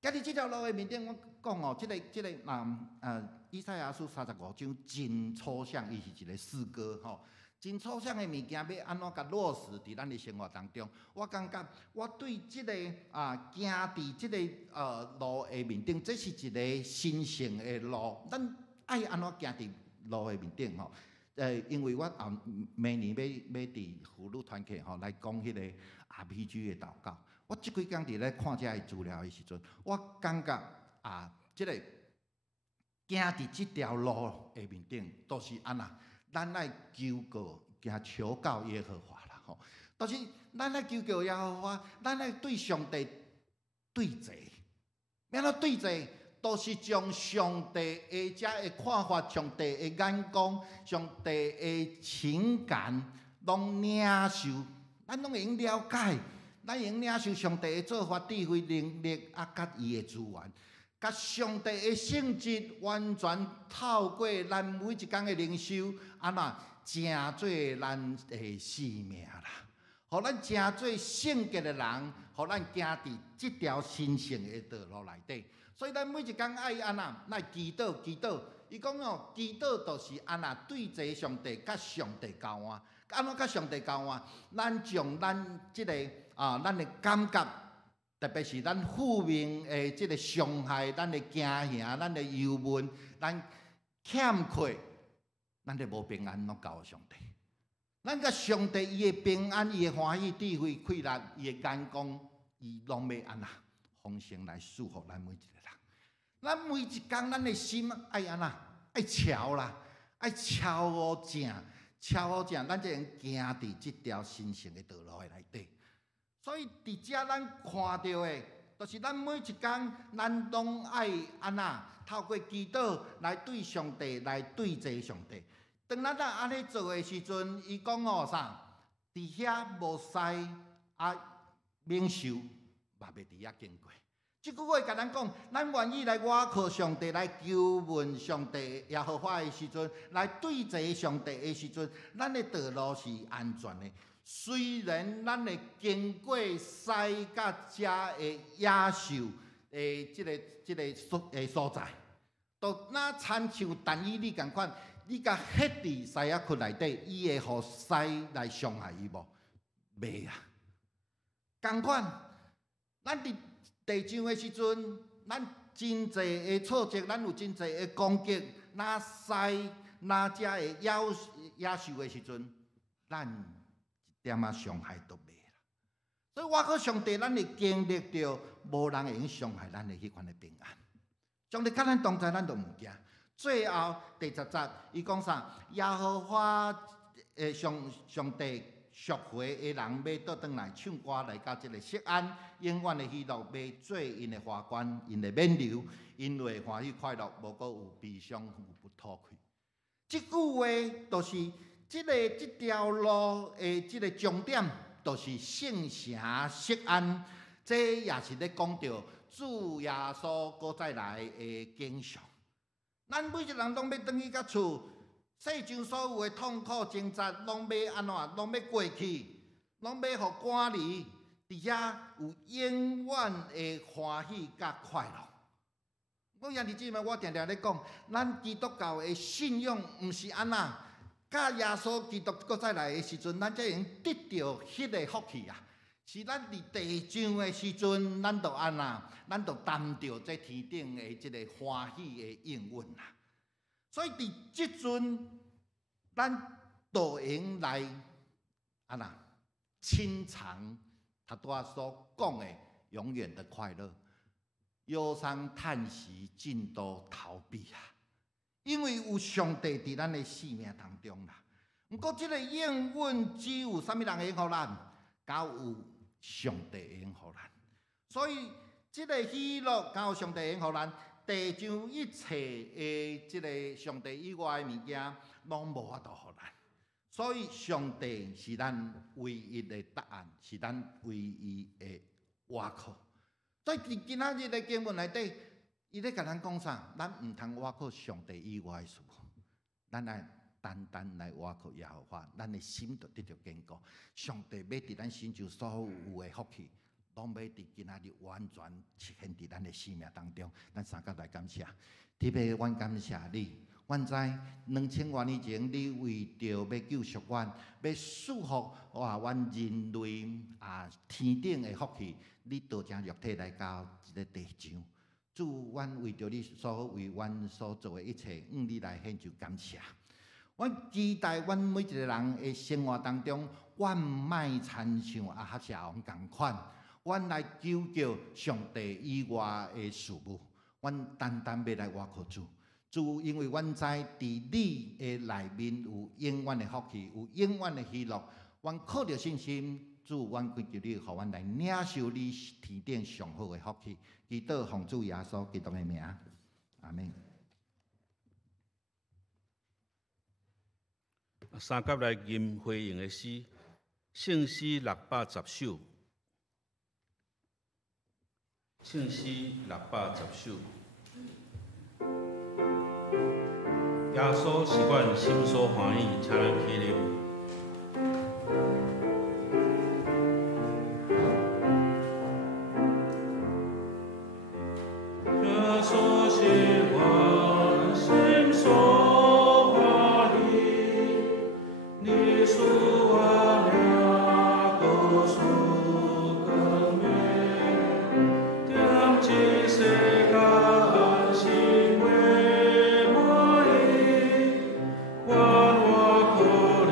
行伫即条路的面顶，我讲即个以赛亚书35章真抽象，伊是一个诗歌真抽象的物件，要安怎甲落实伫咱的生活当中？我感觉我对即个行伫即个路的面顶，这是一个神圣的路。咱爱安怎行伫路的面顶因为我明年要伫妇女团契来讲迄个 RPG 的祷告。我即几工伫咧看遮的资料的时阵，我感觉即个行伫即条路的面顶，都是安那。咱爱求告，行求告耶和华啦但是咱爱求告耶和华，咱爱对上帝对坐，要怎对坐？都是将上帝的遮的看法、上帝的眼光、上帝的情感，拢领受，咱拢会用了解，咱会用领受上帝的做法、智慧、能力甲伊的资源。甲上帝的性质完全透过咱每一天的灵修，安那成做咱的生命啦。互咱成做圣洁的人，互咱行伫即条神圣的道路内底。所以咱每一天爱安那，来祈祷。伊讲祈祷就是安那对坐上帝，甲上帝交换。安怎甲上帝交换？咱将咱即个咱的感觉。特别是咱负面的即个伤害，咱的惊吓，咱的忧闷，咱欠缺，咱的无平安，拢交予上帝。咱甲上帝伊的平安，伊的欢喜、智慧、快乐，伊的眼光，伊拢要安那丰盛来祝福咱每一个人。咱每一天，咱的心爱安那爱超啦，爱超正，超好正，咱才能行伫即条神圣的道路的内底。所以伫遮咱看到的，就是咱每一天，咱拢爱安那透过祈祷来对上帝来对齐上帝。当咱安尼做的时阵，伊讲哦啥？伫遐无使免受，嘛袂伫遐经过。即句话甲咱讲，咱愿意来倚靠上帝，来求问上帝耶和华的时阵，来对齐上帝的时阵，咱的道路是安全的。虽然咱会经过西甲遮的野兽的即个所在，都哪亲像但以理共款。你甲迄伫西亚窟内底，伊会互西来伤害伊无？袂啊！共款，咱伫地上的时阵，咱真济的挫折，咱有真济的攻击，哪西哪遮的野兽的时阵，咱一点仔伤害都袂啦。所以我靠上帝，咱会经历到无人会用伤害咱的迄款的平安。上帝甲咱同在，咱都毋惊。最后第10节，伊讲啥？耶和华上帝赎回的人要倒转来唱歌来到这个锡安，永远的喜乐要做因的花冠，因的冕旒，因为欢喜快乐，无过有悲伤，有不吐气。这句话就是这条路的这个重点，就是圣城锡安。这也是咧讲到主耶稣搁再来的景象。咱每一个人拢要转去到厝，世上所有的痛苦挣扎，拢要安怎？拢要过去，拢要互赶离，伫遐有永远的欢喜甲快乐。我兄弟姊妹，我常常咧讲，咱基督教的信仰，毋是安那，甲耶稣基督搁再来的时阵，咱才能得到迄个福气啊！是咱伫地上的时阵，咱就安那，咱就担着这天顶的即个欢喜的应允啦。所以伫即阵，咱就用来安那亲尝他拄仔所讲的永远的快乐，忧伤叹息尽都逃避啊！因为有上帝伫咱的生命当中啦。毋过即个应允只有啥物人会互咱？敢有上帝会互咱，所以即个喜乐敢有上帝会互咱，地上一切的即个上帝以外的物件，拢无法度互咱。所以上帝是咱唯一的答案，是咱唯一的倚靠。所以伫今仔日的经文内底，伊咧甲咱讲啥？咱毋通倚靠上帝以外的事，咱来单单来倚靠耶和华，咱的心就得到坚固。上帝要伫咱身上所有的福气，拢要伫今仔日完全实现伫咱的生命当中。咱三甲来感谢，特别阮感谢你。阮知2000多年前，你为着要救赎阮，要束缚阮人类天顶的福气，你道成肉体来到即个地上。主，阮为着你所为阮所做的一切，你来献上感谢。阮期待阮每一个人的生活当中，阮毋卖亲像哈谢王共款，阮来求救上帝以外的事物，阮单单要来倚靠主。主，因为阮知伫你的内面有永远的福气，有永远的喜乐。阮靠着信心，主，阮恳求你，互阮来领受你天顶上好的福气。祈祷奉主耶稣基督的名，阿门。三甲来吟回应的诗，圣诗610首，圣诗610首。耶稣是阮心所欢喜，请咱起立。耶稣是阮心所欢喜，你是我俩个属个名，点起世界安心为。万我可怜。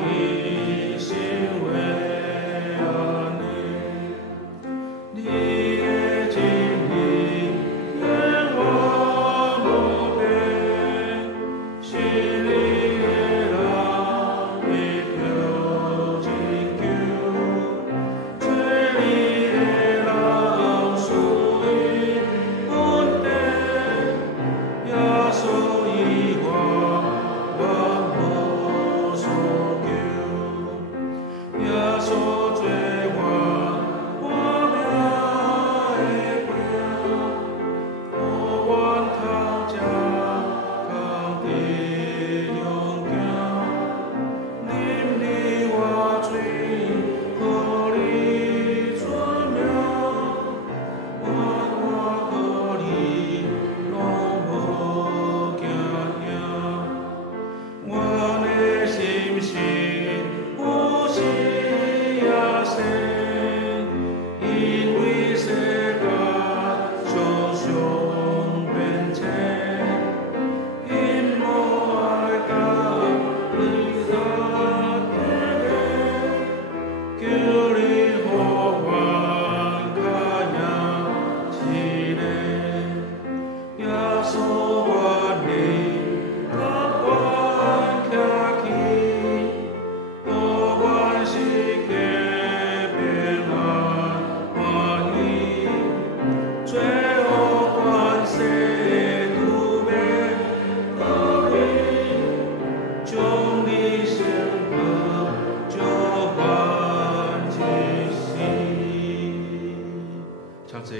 请坐。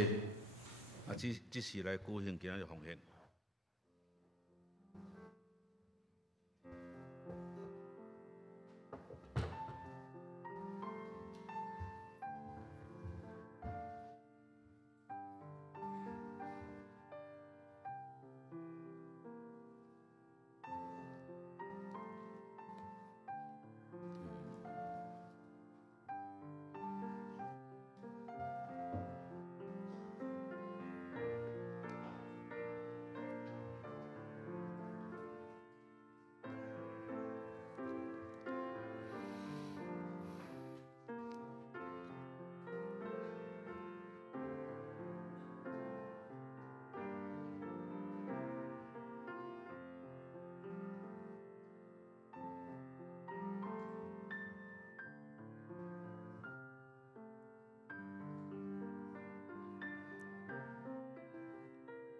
即时来举行今仔日奉献。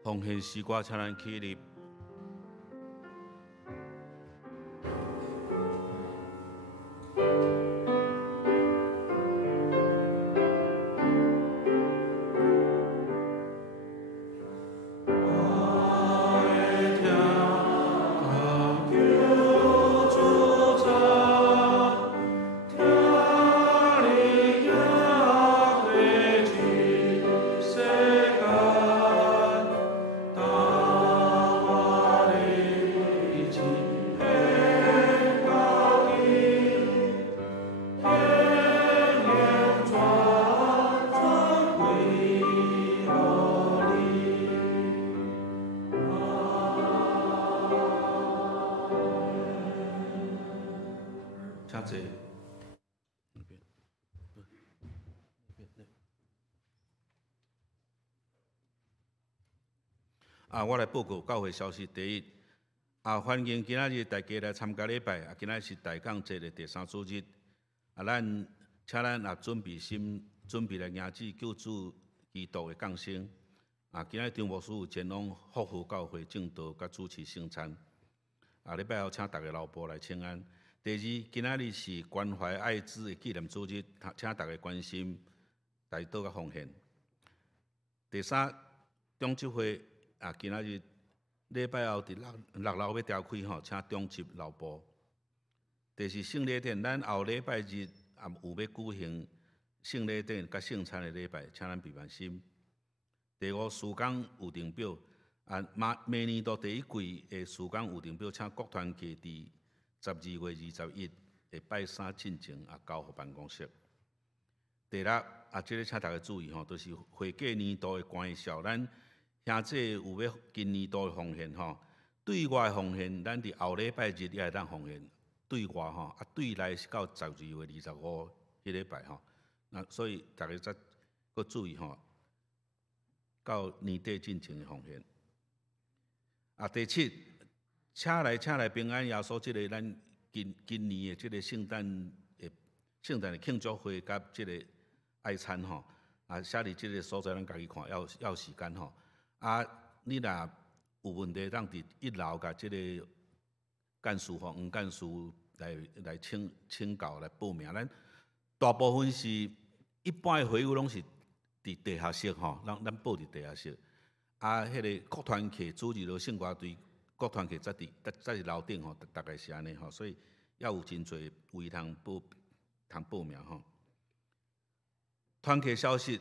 奉献诗歌，请咱起立。请坐。我来报告教会消息。第一，欢迎今仔日大家来参加礼拜。今仔是大港节的第3主日。请咱准备来迎接救主基督的降生。今仔张牧师有前往福福教会正道，甲主持圣餐。礼拜后请大家老婆来请安。第二，今仔日是关怀艾滋的纪念主日，请大家关心大道甲奉献。第三，中执会今仔日礼拜后伫6楼要调开吼，请中执老婆。第四，圣礼典，咱后礼拜日有要举行圣礼典甲圣餐的礼拜，请咱备万心。第五，事工预定表，明年度第1季的事工预定表，请各团契伫12月21日拜3进前交互办公室。第六，这个请大家注意吼，就是会计年度的关照，咱兄弟有要今年度的奉献吼，对外的奉献，咱伫后礼拜日也会当奉献。对外吼，对内是到12月25迄礼拜吼，所以大家再搁注意吼，到年底进前的奉献。第七，请来平安耶稣即个咱今年的即个圣诞的庆祝会甲即个爱餐吼，写伫即个所在咱家己看，要时间吼。你若有问题，当伫1楼甲即个干事黄干事来请教来报名。咱大部分是一般的会务拢是伫地下室吼，咱报伫地下室。迄个各团契主日就圣歌队，各团契则伫楼顶吼，大概是安尼吼，所以也有真侪位通报名吼。团契消息。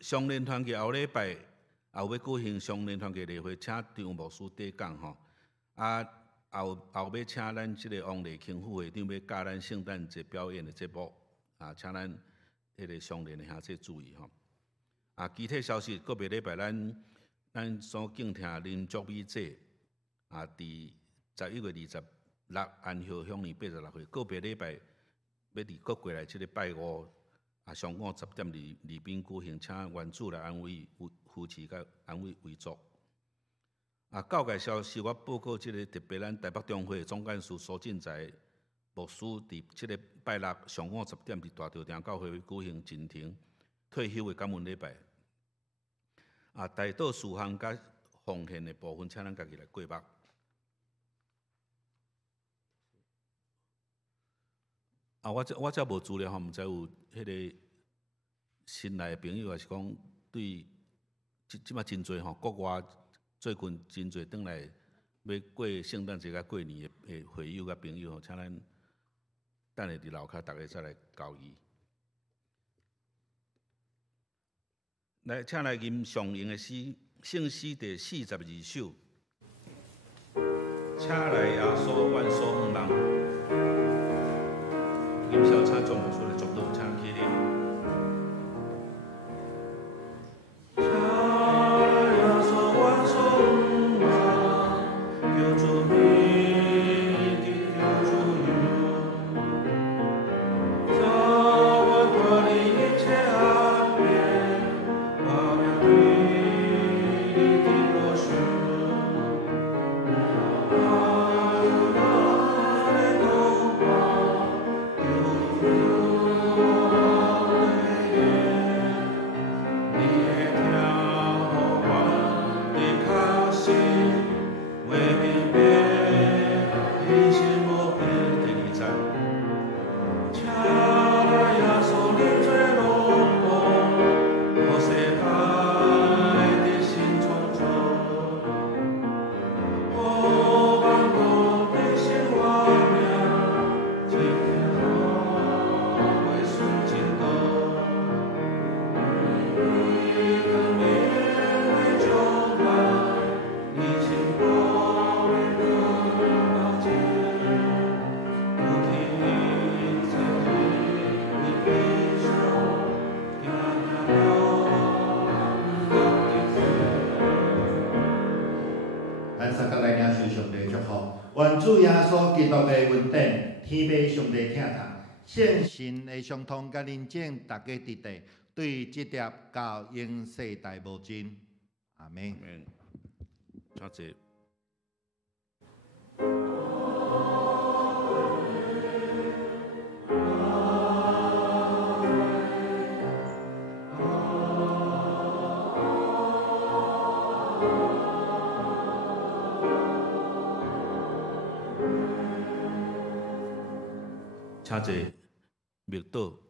双联团契后礼拜也有要举行双联团契例会，请张牧师底讲吼。后要请咱即个王丽卿副会长要教咱圣诞节表演的节目，请咱迄个双联的兄弟注意吼。具体消息，个别礼拜咱所敬听林竹美姐，伫11月26安孝乡年86岁，个别礼拜要伫国过来即个拜5。上午10点礼宾举行，请原主来安慰夫妻，甲安慰遗族。教界消息，我报告即个特别咱台北中会总干事苏进财牧师伫即个拜6上午10点伫大稻埕教会举行真庭退休的感恩礼拜。大道事项甲奉献的部分，请咱家己来过目。我这无资料吼，毋知有迄个新来的朋友，还是讲对即摆真侪吼，国外最近真侪转来要过圣诞节甲过年的会友甲朋友吼，请咱等下伫楼骹，大家再来交易。来，请来吟上用的诗，圣诗第42首。请来耶稣，万所望望。吟小请总部处的速度，请起立。请来耶稣，万所望望，救主名的救主有，早晚脱离一切恶变，把面对你的国属。愿主耶稣基督的恩典、天父上帝疼痛、圣神的相通甲认证，大家伫地对这条到永世代无尽。阿门。请坐。请坐，默祷。